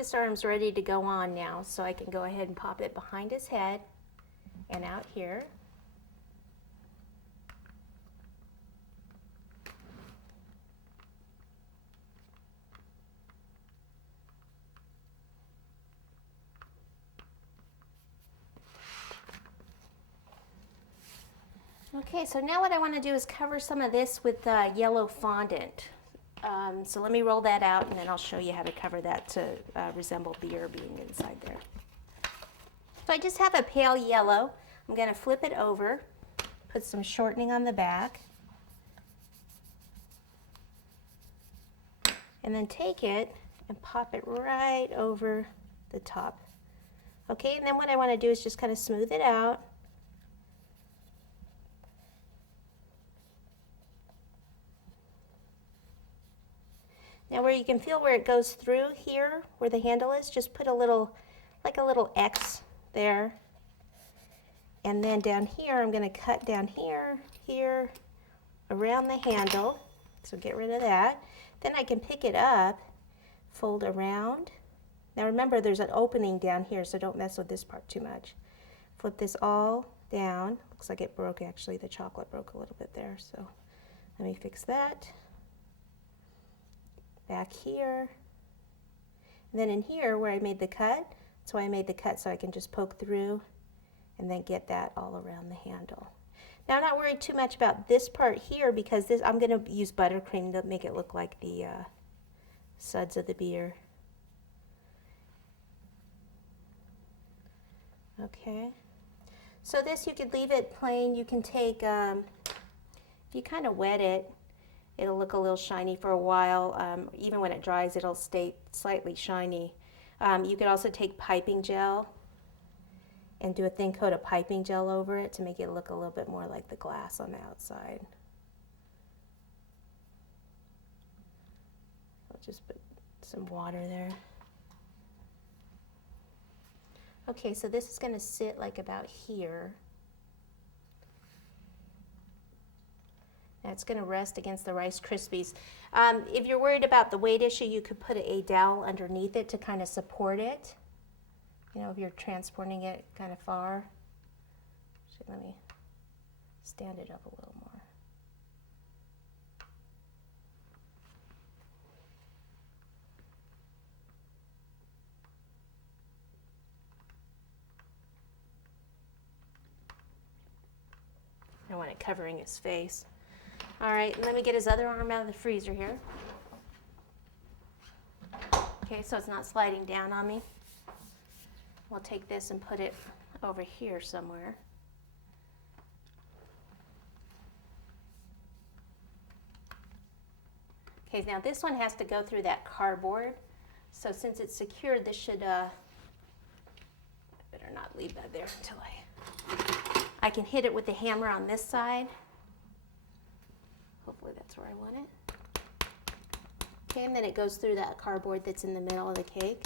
This arm's ready to go on now, so I can go ahead and pop it behind his head and out here. Okay, so now what I want to do is cover some of this with yellow fondant. So let me roll that out and then I'll show you how to cover that to resemble beer being inside there. So I just have a pale yellow. I'm going to flip it over, put some shortening on the back, and then take it and pop it right over the top. Okay, and then what I want to do is just kind of smooth it out. Now where you can feel where it goes through here, where the handle is, just put a little, like a little X there. And then down here, I'm going to cut down here, here, around the handle. So get rid of that. Then I can pick it up, fold around. Now remember, there's an opening down here, so don't mess with this part too much. Flip this all down. Looks like it broke, actually. The chocolate broke a little bit there, so let me fix that. Back here, and then in here where I made the cut, that's why I made the cut, so I can just poke through and then get that all around the handle. Now I'm not worried too much about this part here because this, I'm going to use buttercream to make it look like the suds of the beer. Okay, so this you could leave it plain. You can take, if you kind of wet it, it'll look a little shiny for a while. Even when it dries, it'll stay slightly shiny. You could also take piping gel and do a thin coat of piping gel over it to make it look a little bit more like the glass on the outside. I'll just put some water there. Okay, so this is going to sit like about here. Now it's going to rest against the Rice Krispies. If you're worried about the weight issue, you could put a dowel underneath it to kind of support it. You know, if you're transporting it kind of far. So let me stand it up a little more. I want it covering his face. All right, let me get his other arm out of the freezer here. Okay, so it's not sliding down on me. We'll take this and put it over here somewhere. Okay, now this one has to go through that cardboard. So since it's secured, this should, I better not leave that there until I can hit it with the hammer on this side. Hopefully that's where I want it. Okay, and then it goes through that cardboard that's in the middle of the cake.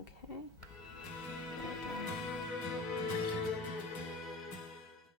Okay.